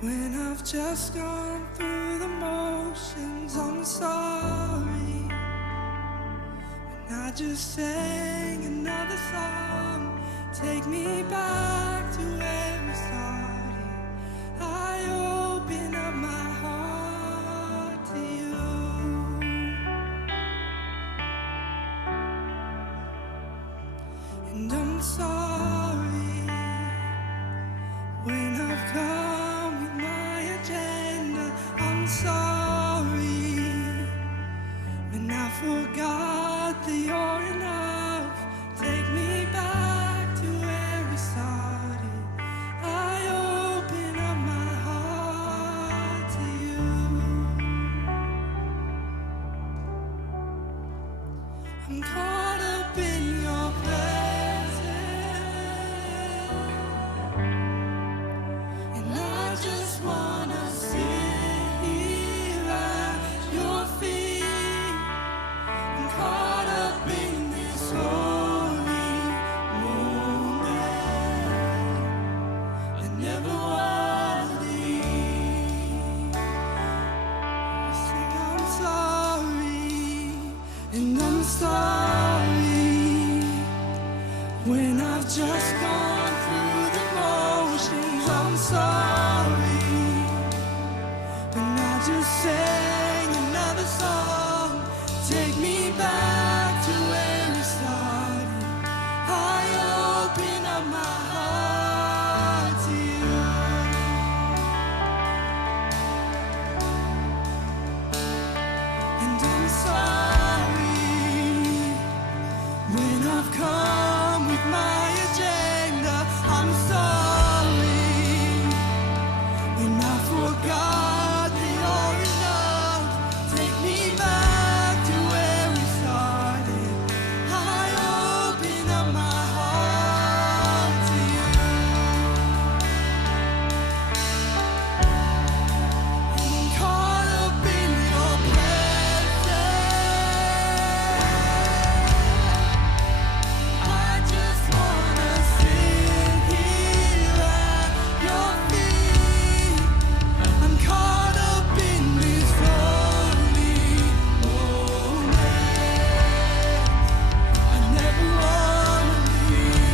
When I've just gone through the motions, I'm sorry. When I just sang another song, take me back to where we started. I open up my heart to you. And I'm sorry when I've come with my agenda. I'm sorry when I forgot that you're enough. Take me back to where we started. I open up my heart to you. I'm caught up in your presence, and I just wanna sit here at your feet. I'm caught up in this holy moment. I never wanna leave. I sing, I'm sorry, and I'm sorry when I've just gone through the motions. I'm sorry when I just sang another song. Take me back to where we started. I open up my heart to you. And I'm sorry when I've come with my agenda. I'm sorry when I forgot that you're enough. Take me back to where we started. I open up my heart to you. And I'm caught up in your presence. I just wanna sit here at your feet. I'm caught up in this holy moment. I never wanna leave.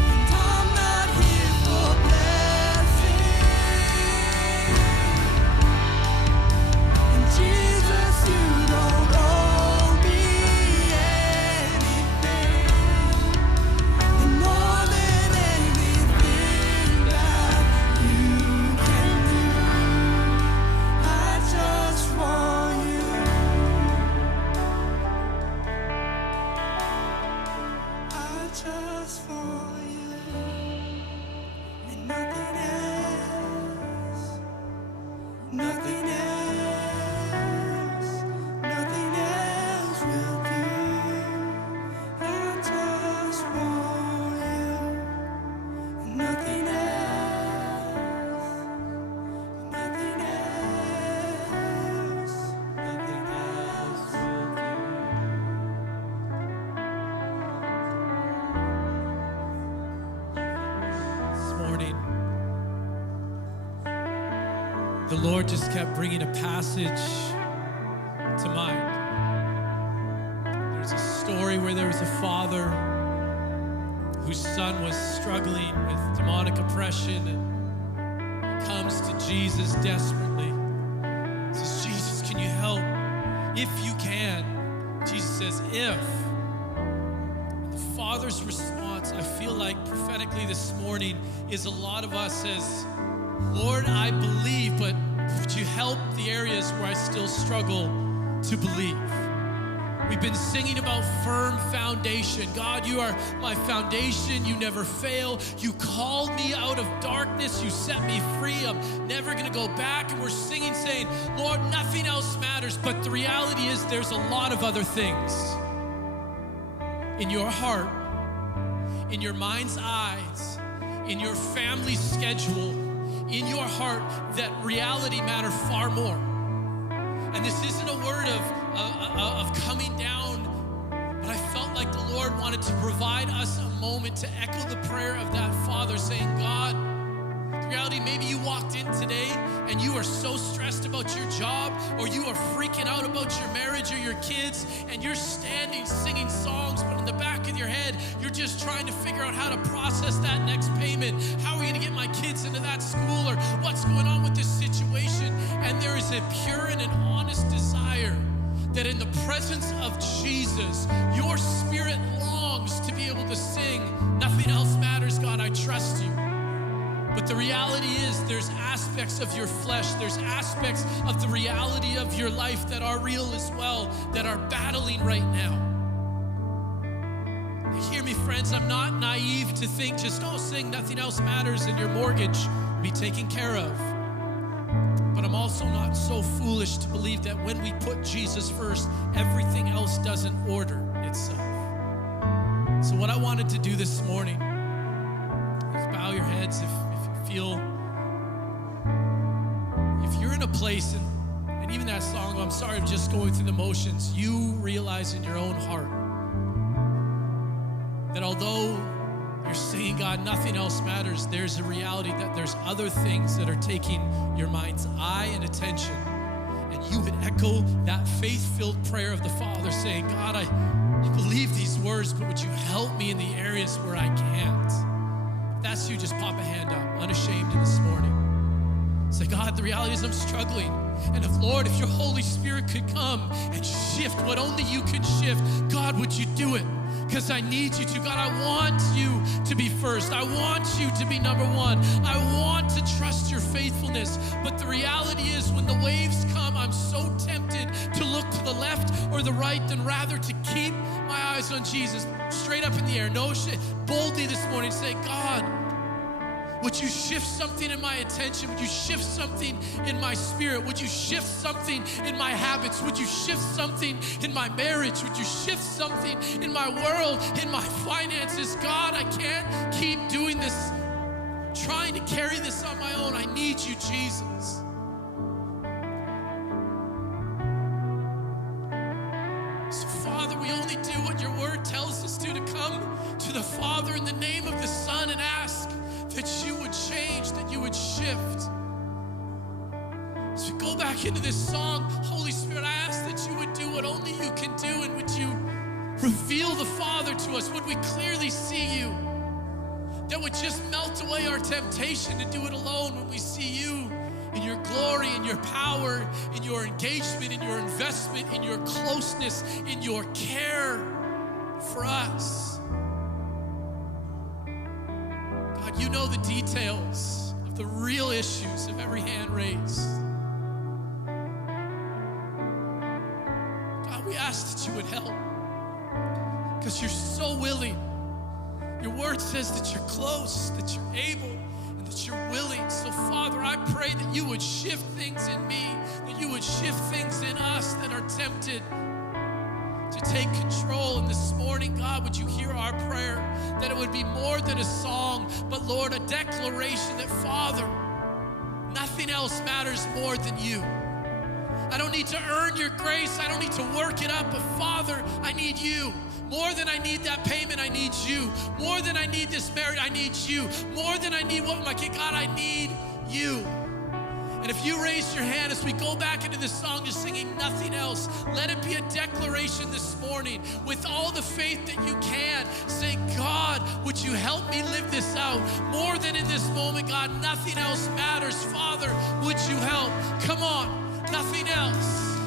And I'm not here for blessing. And Jesus, you don't owe me anything. And more than anything that you can do, I just want you. I just want you and nothing else. Nothing else. Nothing else will do. I just want you and nothing else. Nothing else. Nothing else will do. This morning, the Lord just kept bringing a passage to mind. There's a story where there was a father whose son was struggling with demonic oppression, and he comes to Jesus desperately. He says, Jesus, can you help? If you can. Jesus says, if. The Father's response, I feel like prophetically this morning, is a lot of us says, Lord, I believe, but would you help the areas where I still struggle to believe? We've been singing about firm foundation. God, you are my foundation. You never fail. You called me out of darkness. You set me free. I'm never going to go back. And we're singing saying, Lord, nothing else matters. But the reality is there's a lot of other things in your heart, in your mind's eyes, in your family's schedule, in your heart, that reality matter far more. And this isn't a word of coming down, but I felt like the Lord wanted to provide us a moment to echo the prayer of that father saying, God, the reality, maybe you walked in today and you are so stressed about your job, or you are freaking out about your marriage or your kids, and you're standing singing songs, but in the back of your head, you're just trying to figure out how to process that next payment. How are we gonna get my kids into that school, or what's going on with this situation? And there is a pure and an honest desire that in the presence of Jesus, your spirit longs to be able to sing, nothing else matters, God, I trust you. But the reality is there's aspects of your flesh, there's aspects of the reality of your life that are real as well, that are battling right now. Hear me, friends, I'm not naive to think just, sing, nothing else matters, and your mortgage will be taken care of. But I'm also not so foolish to believe that when we put Jesus first, everything else doesn't order itself. So what I wanted to do this morning is bow your heads if you're in a place, and even that song, I'm sorry, just going through the motions, you realize in your own heart that although you're singing, God, nothing else matters, there's a reality that there's other things that are taking your mind's eye and attention. And you would echo that faith-filled prayer of the Father saying, God, I believe these words, but would you help me in the areas where I can't? If that's you, just pop a hand up, unashamed this morning. Say, God, the reality is I'm struggling. And if your Holy Spirit could come and shift what only you can shift, God, would you do it? Because I need you to. God, I want you to be first. I want you to be number one. I want to trust your faithfulness. But the reality is when the waves come, I'm so tempted to look to the left or the right than rather to keep my eyes on Jesus. Straight up in the air, no shit. Boldly this morning say, God, would you shift something in my attention? Would you shift something in my spirit? Would you shift something in my habits? Would you shift something in my marriage? Would you shift something in my world, in my finances? God, I can't keep doing this, trying to carry this on my own. I need you, Jesus. So, Father, we only do what your word tells us to come to the Father in the name of the Son and ask that you would change, that you would shift. As we go back into this song, Holy Spirit, I ask that you would do what only you can do, and would you reveal the Father to us? Would we clearly see you? That would just melt away our temptation to do it alone when we see you in your glory, in your power, in your engagement, in your investment, in your closeness, in your care for us. God, you know the details of the real issues of every hand raised. God, we ask that you would help, because you're so willing. Your word says that you're close, that you're able, and that you're willing. So, Father, I pray that you would shift things in me, that you would shift things in us that are tempted to take control. And this morning, God, would you hear our prayer, that it would be more than a song, but Lord, a declaration that, Father, nothing else matters more than you. I don't need to earn your grace. I don't need to work it up, but Father, I need you. More than I need that payment, I need you. More than I need this marriage, I need you. More than I need what my kid, God, I need you. And if you raise your hand as we go back into this song, just singing nothing else, let it be a declaration this morning with all the faith that you can. Say, God, would you help me live this out? More than in this moment, God, nothing else matters. Father, would you help? Come on, nothing else.